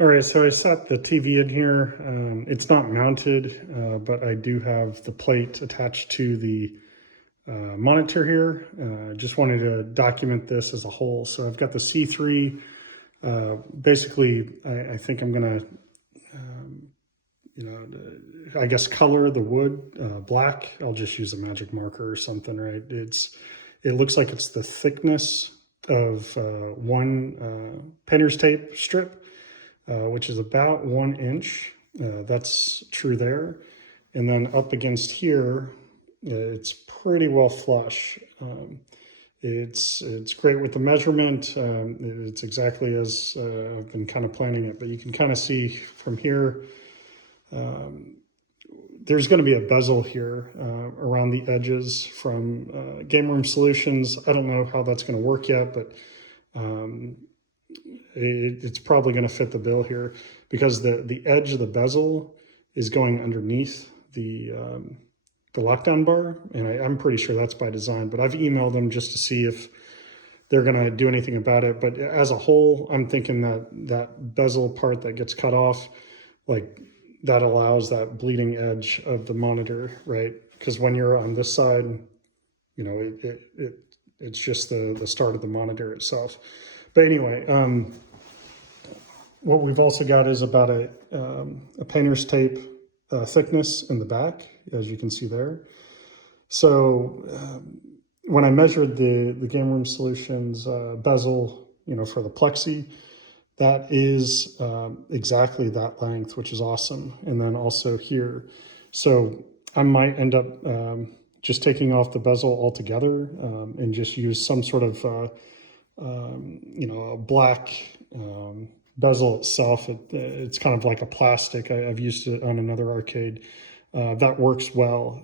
All right, so I set the TV in here. It's not mounted, but I do have the plate attached to the monitor here. Just wanted to document this as a whole. So I've got the C3. Basically, I think I'm gonna, I guess color the wood black. I'll just use a magic marker or something, right? It looks like it's the thickness of one painter's tape strip, which is about 1 inch. That's true there. And then up against here, it's pretty well flush. It's great with the measurement. It's exactly as I've been kind of planning it, but you can kind of see from here, there's going to be a bezel here around the edges from Game Room Solutions. I don't know how that's going to work yet, but it's probably going to fit the bill here because the edge of the bezel is going underneath the lockdown bar, and I'm pretty sure that's by design, but I've emailed them just to see if they're going to do anything about it. But as a whole, I'm thinking that bezel part that gets cut off, like that allows that bleeding edge of the monitor, right? Because when you're on this side, you know, it's just the start of the monitor itself. But anyway, what we've also got is about a painter's tape thickness in the back, as you can see there. So when I measured the Game Room Solutions bezel, you know, for the plexi, that is exactly that length, which is awesome. And then also here. So I might end up just taking off the bezel altogether and just use some sort of, you know, a black bezel itself. It's kind of like a plastic. I've used it on another arcade. That works well.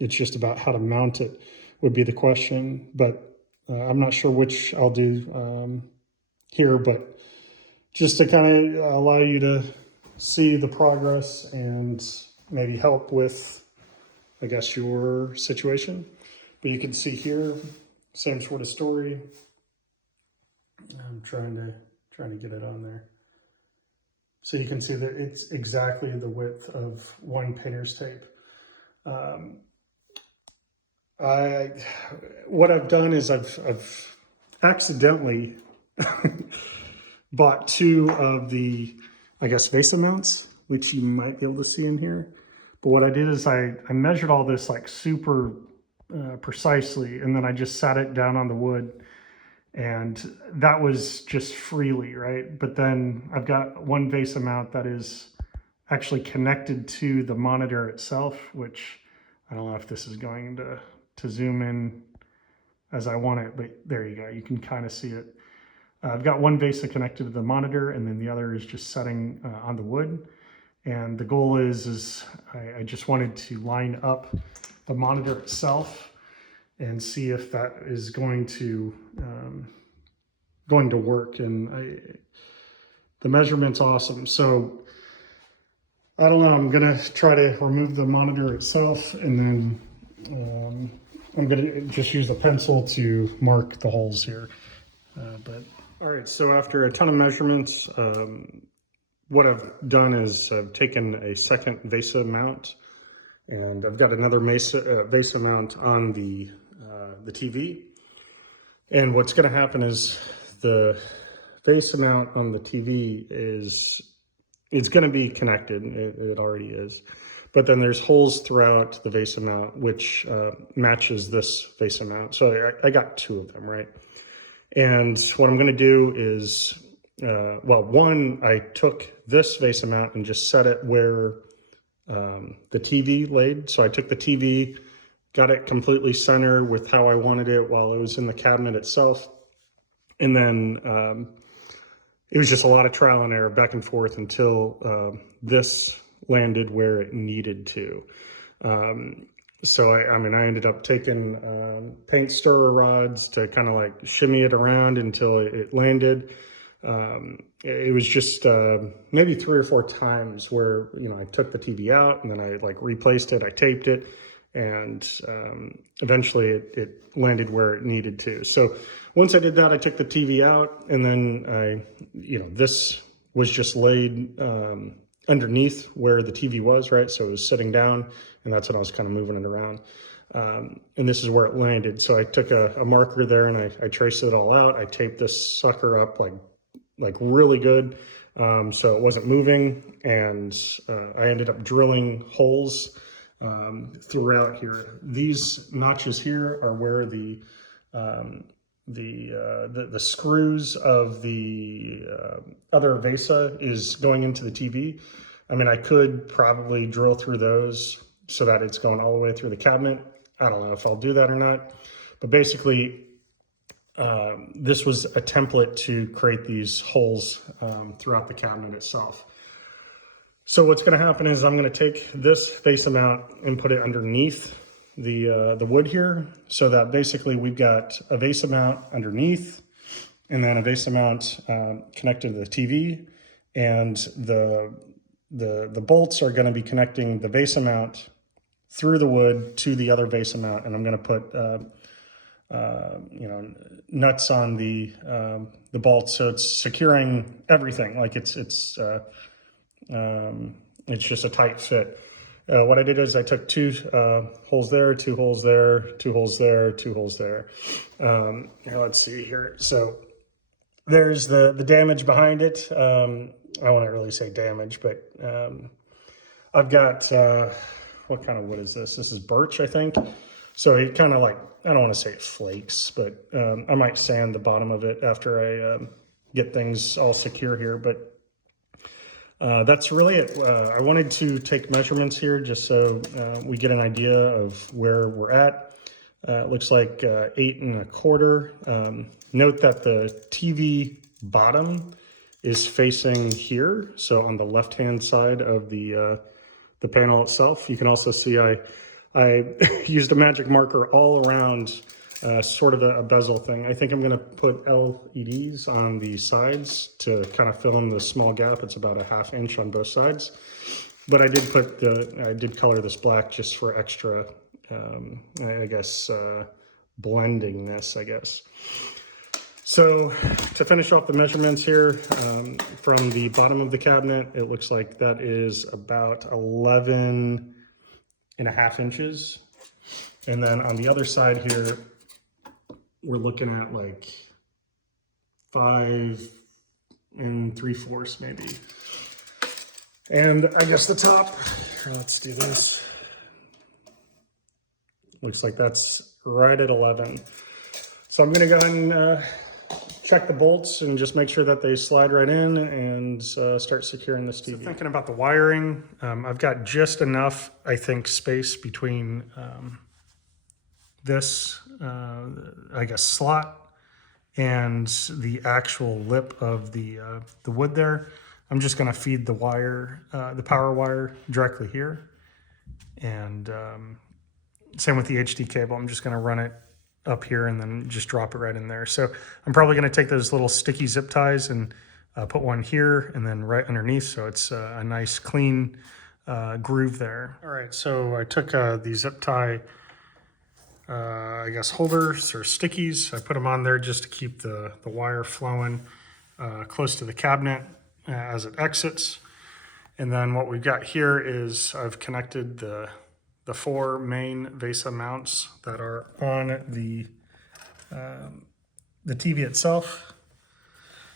It's just about how to mount it would be the question. But I'm not sure which I'll do here, but just to kind of allow you to see the progress and maybe help with, I guess, your situation. But you can see here, same sort of story. I'm trying to get it on there. So you can see that it's exactly the width of one painter's tape. What I've done is I've accidentally bought two of the, I guess, VESA mounts, which you might be able to see in here. But what I did is I measured all this like super precisely, and then I just sat it down on the wood, and that was just freely, right? But then I've got one VESA mount that is actually connected to the monitor itself, which I don't know if this is going to zoom in as I want it, but there you go. You can kind of see it. I've got one VESA connected to the monitor, and then the other is just setting on the wood. And the goal is I just wanted to line up the monitor itself and see if that is going to work. And the measurement's awesome. So I don't know, I'm gonna try to remove the monitor itself, and then I'm gonna just use the pencil to mark the holes here. But all right, so after a ton of measurements, what I've done is I've taken a second VESA mount, and I've got another VESA mount on the TV. And what's going to happen is the VESA mount on the TV it's going to be connected. It already is. But then there's holes throughout the VESA mount, which matches this VESA mount. So I got two of them, right? And what I'm going to do is, well, one, I took this VESA mount and just set it where the TV laid. So I took the TV, got it completely centered with how I wanted it while it was in the cabinet itself. And then it was just a lot of trial and error back and forth until this landed where it needed to. So I mean, I ended up taking paint stirrer rods to kind of like shimmy it around until it landed. It was just maybe 3 or 4 times where, you know, I took the TV out and then I like replaced it, I taped it, and eventually it landed where it needed to. So once I did that, I took the TV out, and then this was just laid underneath where the TV was, right? So it was sitting down, and that's when I was kind of moving it around. And this is where it landed. So I took a marker there and I traced it all out. I taped this sucker up like really good, so it wasn't moving. And I ended up drilling holes throughout here. These notches here are where the screws of the other VESA is going into the TV. I mean, I could probably drill through those so that it's going all the way through the cabinet. I don't know if I'll do that or not, but basically this was a template to create these holes throughout the cabinet itself. So what's going to happen is I'm going to take this VESA mount and put it underneath the wood here, so that basically we've got a VESA mount underneath, and then a VESA mount connected to the TV, and the bolts are going to be connecting the VESA mount through the wood to the other VESA mount, and I'm going to put you know, nuts on the bolts, so it's securing everything. Like it's just a tight fit. What I did is I took two holes there, two holes there, two holes there, two holes there. Now let's see here. So there's the damage behind it. I wouldn't really say damage, but I've got, what kind of wood is this? This is birch, I think. So it kind of like, I don't want to say it flakes, but I might sand the bottom of it after I get things all secure here. But that's really it. I wanted to take measurements here just so we get an idea of where we're at. It looks like 8 1/4. Note that the TV bottom is facing here, so on the left-hand side of the panel itself. You can also see I used a magic marker all around, sort of a bezel thing. I think I'm going to put LEDs on the sides to kind of fill in the small gap. It's about a 1/2 inch on both sides, but I did color this black just for extra, I guess, blendingness, I guess. So to finish off the measurements here, from the bottom of the cabinet, it looks like that is about 11.5 inches. And then on the other side here, we're looking at like 5 3/4 maybe. And I guess the top, let's do this. Looks like that's right at 11. So I'm gonna go ahead and check the bolts and just make sure that they slide right in and start securing this TV. So thinking about the wiring, I've got just enough, I think, space between this, I guess, slot and the actual lip of the wood there. I'm just gonna feed the wire, the power wire directly here. And same with the HD cable. I'm just gonna run it up here and then just drop it right in there. So I'm probably going to take those little sticky zip ties and put one here and then right underneath, so it's a nice clean groove there. All right, so I took the zip tie, I guess, holders or stickies. I put them on there just to keep the wire flowing close to the cabinet as it exits. And then what we've got here is I've connected the 4 main VESA mounts that are on the TV itself.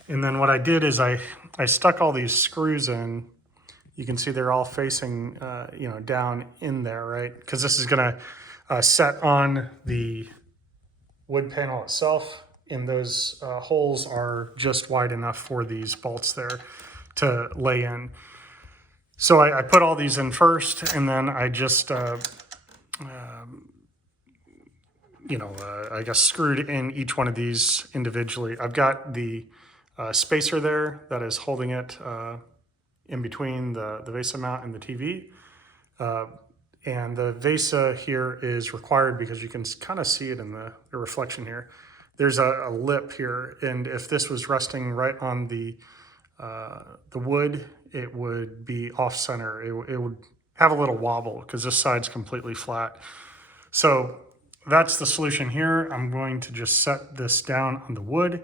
And then what I did is I stuck all these screws in. You can see they're all facing you know, down in there, right? Because this is gonna set on the wood panel itself, and those holes are just wide enough for these bolts there to lay in. So I put all these in first, and then I just, you know, I guess screwed in each one of these individually. I've got the spacer there that is holding it in between the VESA mount and the TV. And the VESA here is required because you can kind of see it in the reflection here. There's a lip here, and if this was resting right on the wood, it would be off center. It would have a little wobble because this side's completely flat. So that's the solution here. I'm going to just set this down on the wood,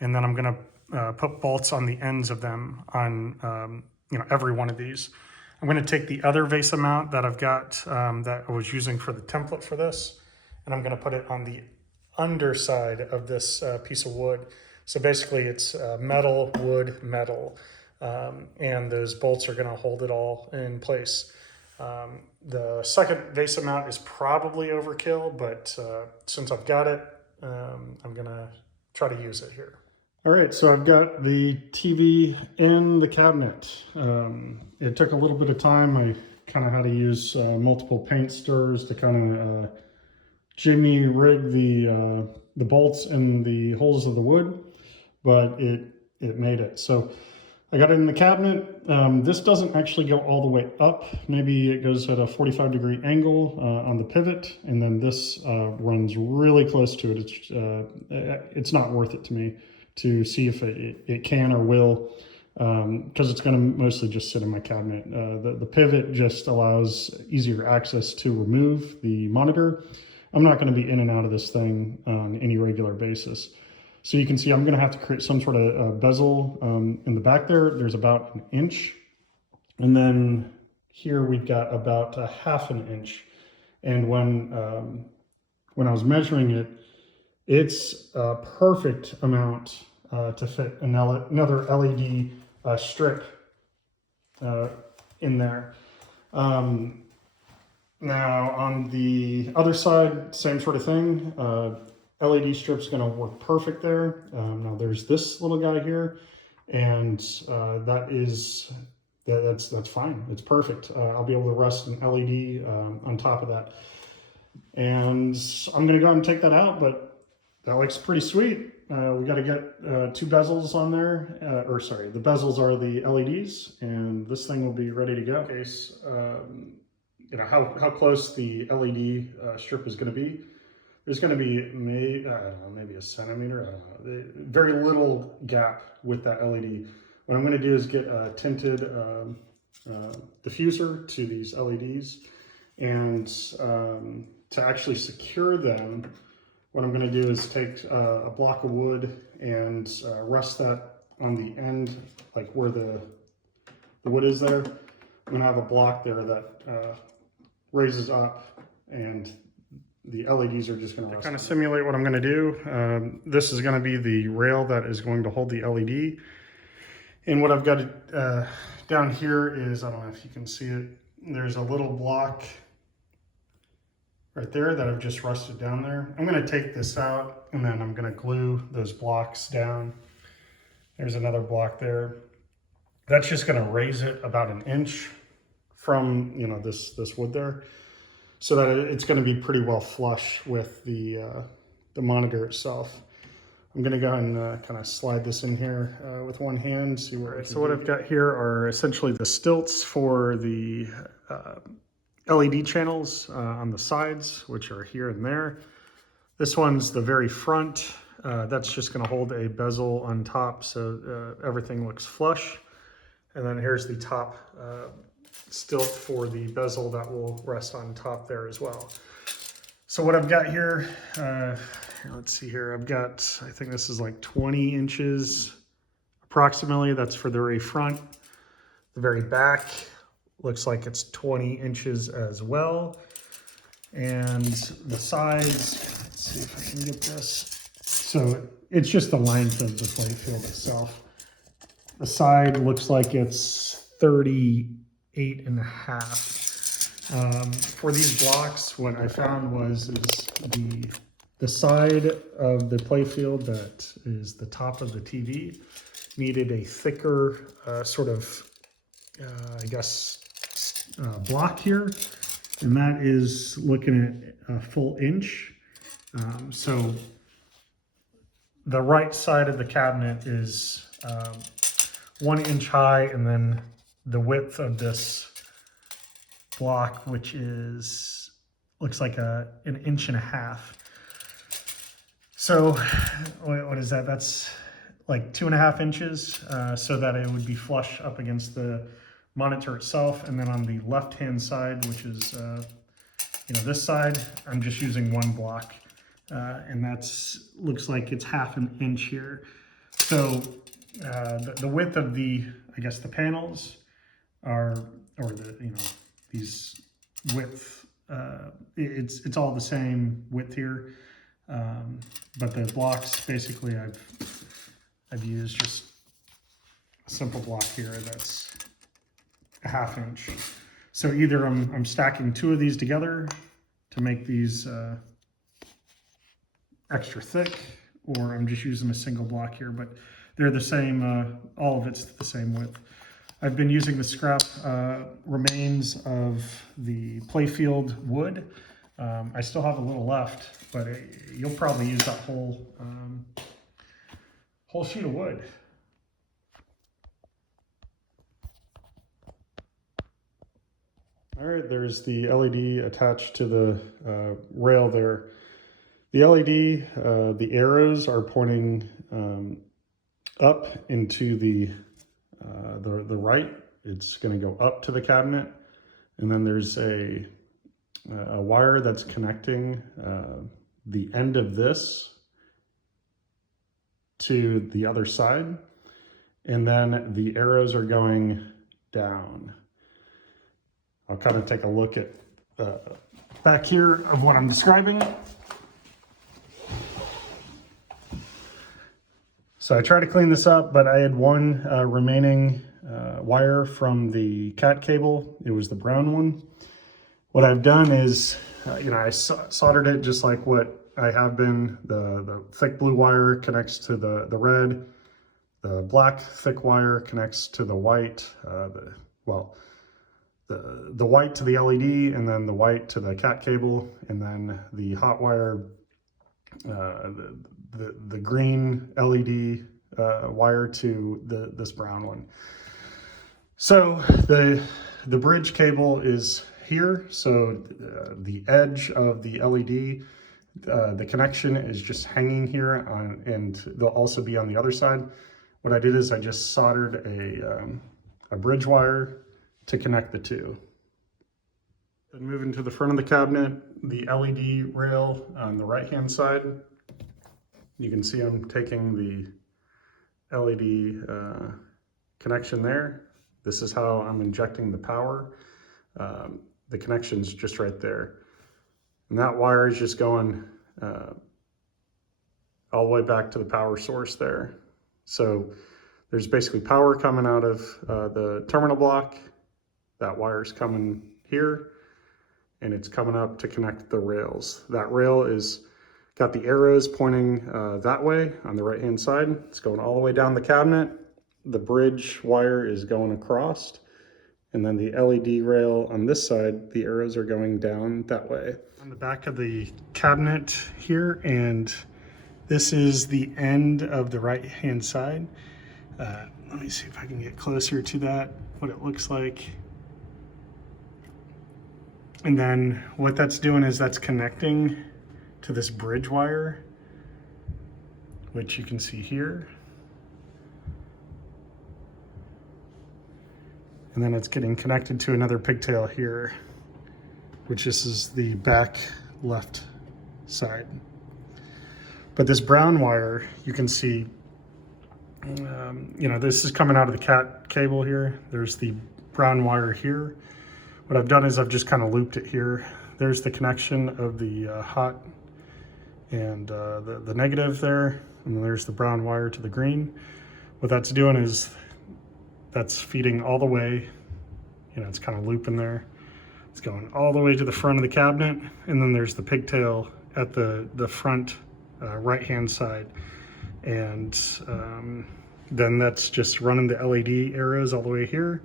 and then I'm going to put bolts on the ends of them on every one of these. I'm going to take the other VESA mount that I've got that I was using for the template for this, and I'm going to put it on the underside of this piece of wood. So basically it's metal, wood, metal, and those bolts are going to hold it all in place. The second VESA mount is probably overkill, but since I've got it, I'm going to try to use it here. All right, so I've got the TV in the cabinet. It took a little bit of time. I kind of had to use multiple paint stirrers to kind of jimmy rig the bolts in the holes of the wood, but it made it. So I got it in the cabinet. This doesn't actually go all the way up. Maybe it goes at a 45-degree angle on the pivot, and then this runs really close to it. It's not worth it to me to see if it can or will, because it's going to mostly just sit in my cabinet. The pivot just allows easier access to remove the monitor. I'm not going to be in and out of this thing on any regular basis. So you can see I'm going to have to create some sort of bezel in the back there. There's about 1 inch. And then here we've got about a 1/2 inch. And when I was measuring it, it's a perfect amount to fit another LED strip in there. Now on the other side, same sort of thing. LED strip's going to work perfect there. Now there's this little guy here, and that's fine. It's perfect. I'll be able to rest an LED on top of that. And I'm going to go ahead and take that out, but that looks pretty sweet. We got to get 2 bezels on there, the bezels are the LEDs, and this thing will be ready to go. In case, how close the LED strip is going to be. There's going to be maybe a centimeter, I don't know, very little gap with that LED. What I'm going to do is get a tinted diffuser to these LEDs, and to actually secure them, what I'm going to do is take a block of wood and rest that on the end, like where the wood is there. I'm going to have a block there that raises up, and the LEDs are just going to kind of simulate what I'm going to do. This is going to be the rail that is going to hold the LED. And what I've got down here is, I don't know if you can see it, there's a little block right there that I've just rusted down there. I'm going to take this out, and then I'm going to glue those blocks down. There's another block there. That's just going to raise it about 1 inch from this wood there, so that it's going to be pretty well flush with the monitor itself. I'm going to go ahead and kind of slide this in here with one hand, see where. So what I've got here are essentially the stilts for the LED channels on the sides, which are here and there. This one's the very front. That's just going to hold a bezel on top, so everything looks flush. And then here's the top stilt for the bezel that will rest on top there as well. So what I've got here, let's see here, I've got, I think this is like 20 inches approximately. That's for the very front. The very back looks like it's 20 inches as well. And the sides, let's see if I can get this. So it's just the length of the playfield itself. The side looks like it's 38.5. For these blocks, what I found was the side of the playfield that is the top of the TV needed a thicker block here, and that is looking at a full inch. So the right side of the cabinet is 1 inch high, and then the width of this block, which looks like an 1.5 inches. So what is that? That's like 2.5 inches, so that it would be flush up against the monitor itself. And then on the left-hand side, which is this side, I'm just using 1 block, and looks like it's 1/2 inch here. So the width of the, I guess the panels are, or the, you know, these width, it's all the same width here. But the blocks, basically I've used just a simple block here that's a 1/2 inch. So either I'm stacking 2 of these together to make these extra thick, or I'm just using a single block here, but they're the same, all of it's the same width. I've been using the scrap remains of the Playfield wood. I still have a little left, but you'll probably use that whole sheet of wood. All right, there's the LED attached to the rail there. The LED, the arrows are pointing up into the right. It's going to go up to the cabinet, and then there's a wire that's connecting the end of this to the other side, and then the arrows are going down. I'll kind of take a look at back here of what I'm describing. So I tried to clean this up, but I had one remaining wire from the cat cable. It was the brown one. What I've done is, you know, I soldered it just like what I have been. The thick blue wire connects to the red. The black thick wire connects to the white. The white to the LED, and then the white to the cat cable, and then the hot wire, the green LED wire to this brown one. So the bridge cable is here. So the edge of the LED, the connection is just hanging here on, and they'll also be on the other side. What I did is I just soldered a bridge wire to connect the two. Then moving to the front of the cabinet, the LED rail on the right-hand side, you can see I'm taking the LED connection there. This is how I'm injecting the power. The connection's just right there. And that wire is just going all the way back to the power source there. So there's basically power coming out of the terminal block. That wire's coming here, and it's coming up to connect the rails. That rail is got the arrows pointing that way on the right-hand side. It's going all the way down the cabinet. The bridge wire is going across, and then the LED rail on this side, the arrows are going down that way. On the back of the cabinet here, and this is the end of the right-hand side. Let me see if I can get closer to that, what it looks like. And then what that's doing is that's connecting to this bridge wire, which you can see here. And then it's getting connected to another pigtail here, which this is the back left side. But this brown wire, you can see, you know, this is coming out of the cat cable here. There's the brown wire here. What I've done is I've just kind of looped it here. There's the connection of the hot and the negative there, and then there's the brown wire to the green. What that's doing is that's feeding all the way, you know, it's kind of looping there. It's going all the way to the front of the cabinet, and then there's the pigtail at the front right-hand side. And then that's just running the LED arrows all the way here.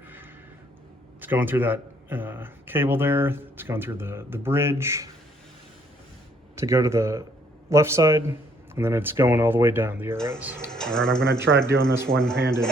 It's going through that cable there. It's going through the bridge to go to the left side, and then it's going all the way down the arrows. All right, I'm gonna try doing this one-handed.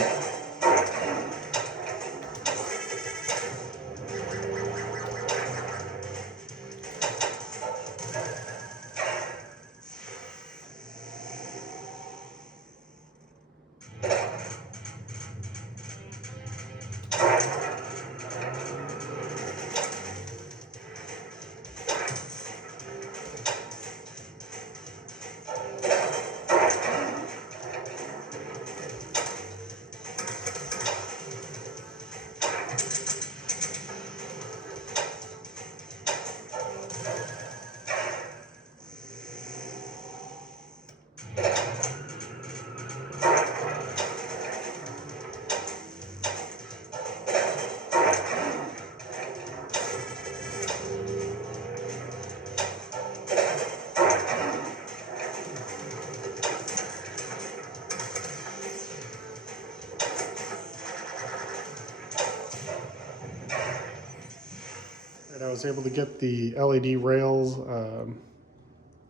And I was able to get the LED rails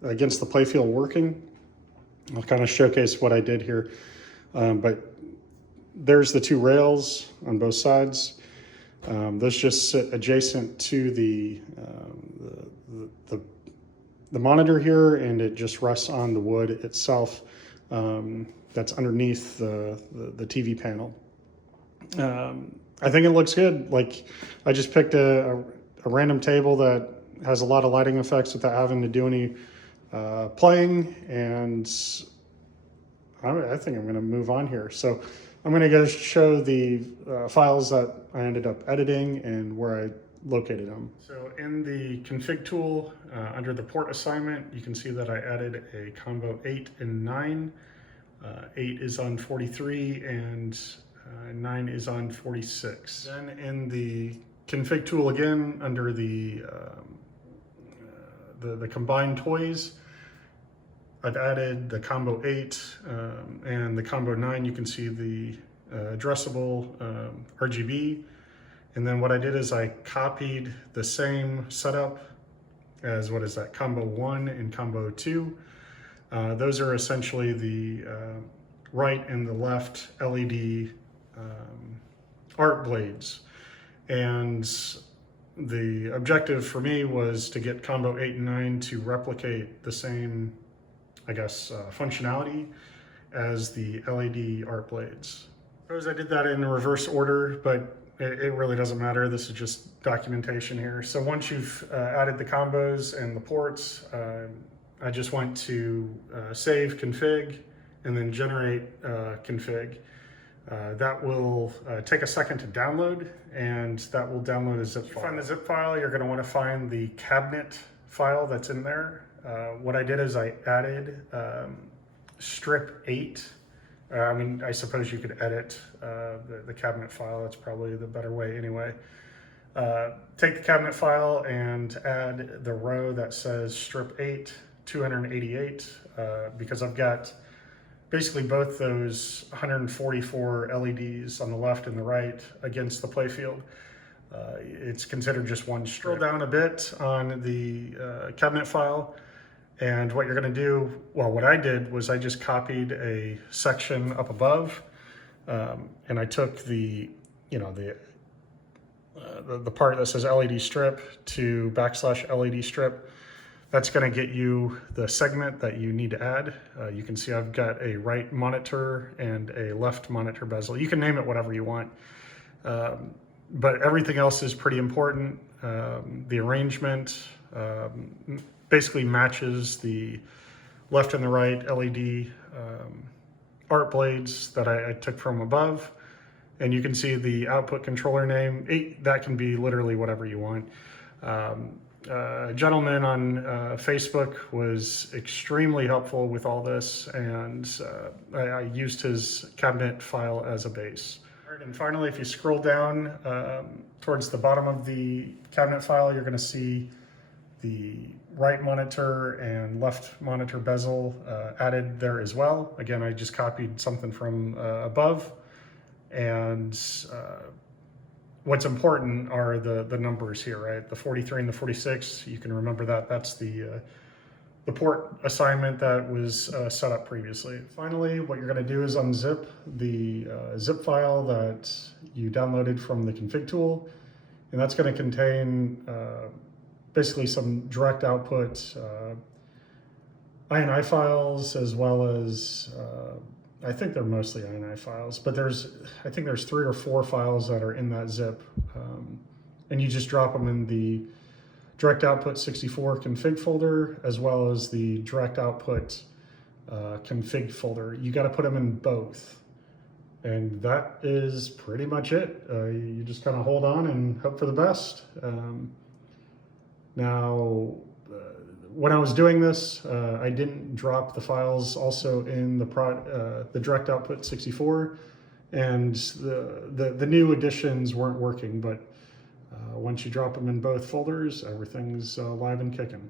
against the playfield working. I'll kind of showcase what I did here. But there's the two rails on both sides. Those just sit adjacent to the monitor here, and it just rests on the wood itself that's underneath the TV panel. I think it looks good. Like, I just picked a random table that has a lot of lighting effects without having to do any playing, and I think I'm going to move on here. So I'm going to go show the files that I ended up editing and where I located them. So in the config tool, under the port assignment, you can see that I added a combo 8 and 9. 8 is on 43 and 9 is on 46. Then in the config tool again, under the combined toys, I've added the combo 8 and the combo 9. You can see the addressable RGB. And then what I did is I copied the same setup as, what is that, combo 1 and combo 2. Those are essentially the right and the left LED art blades. And the objective for me was to get combo 8 and 9 to replicate the same, I guess, functionality as the LED art blades. Suppose I did that in reverse order, but it really doesn't matter. This is just documentation here. So once you've added the combos and the ports, I just went to save config and then generate config. That will take a second to download, and that will download a zip file. To find the zip file, you're going to want to find the cabinet file that's in there. What I did is I added strip 8. I mean, I suppose you could edit the cabinet file. That's probably the better way anyway. Take the cabinet file and add the row that says strip 8, 288, because I've got basically both those 144 LEDs on the left and the right against the playfield. It's considered just one strip. Scroll down a bit on the cabinet file, and what you're going to do, well, what I did was I just copied a section up above, and I took the part that says LED strip to /LED strip. That's going to get you the segment that you need to add. You can see I've got a right monitor and a left monitor bezel. You can name it whatever you want, but everything else is pretty important. The arrangement basically matches the left and the right LED art blades that I took from above. And you can see the output controller name. That can be literally whatever you want. A gentleman on Facebook was extremely helpful with all this, and I used his cabinet file as a base. All right, and finally, if you scroll down towards the bottom of the cabinet file, you're going to see the right monitor and left monitor bezel added there as well. Again, I just copied something from above, and what's important are the numbers here, right? The 43 and the 46, you can remember that. That's the port assignment that was set up previously. Finally, what you're going to do is unzip the zip file that you downloaded from the config tool, and that's going to contain basically some direct output INI files, as well as I think they're mostly INI files, but I think there's 3 or 4 files that are in that zip, and you just drop them in the direct output 64 config folder, as well as the direct output config folder. You got to put them in both, and that is pretty much it. You just kind of hold on and hope for the best. Now, when I was doing this, I didn't drop the files also in the direct output 64, and the new additions weren't working, but once you drop them in both folders, everything's live and kicking.